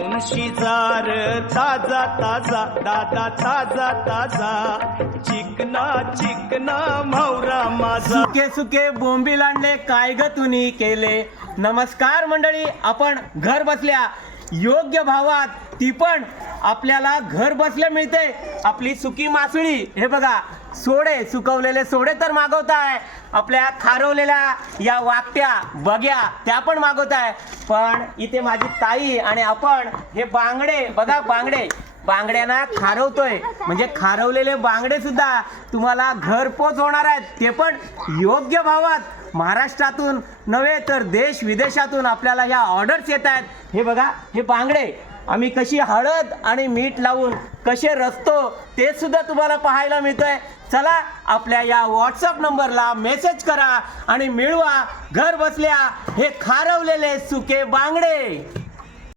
एकदम शिजार ताजा ताजा दादा ताजा ताजा. चिकना चिकना मावरा माझा. सुके सुके बोंबील आणले काय ग तुनी केले? नमस्कार मंडळी आपण घर बसल्या योग्य भावात ती पण आपल्याला घर बसल्या मिळते. आपली सुकी मासळी हे बघा सोडे सुकवलेले सोडे तर मागवताय. आपल्या खारवलेल्या या वाकट्या बग्या त्या पण मागवताय. पण इथे माझी ताई आणि आपण हे बांगडे बघा बांगडे. बांगड्यांना खारवतोय. म्हणजे खारवलेले बांगडे सुद्धा तुम्हाला घरपोच होणार आहेत. ते पण योग्य भावात. महाराष्ट्रातून नव्हे तर देश विदेशातून आपल्याला ह्या ऑर्डर्स येत आहेत. हे बघा हे बांगडे. आम्ही कशी हळद आणि मीठ लावून कसे रचतो ते सुद्धा तुम्हाला पाहायला मिळतंय. चला आपल्या या व्हॉट्सअप नंबरला मेसेज करा आणि मिळवा. घर बसल्या हे खारवलेले सुके बांगडे.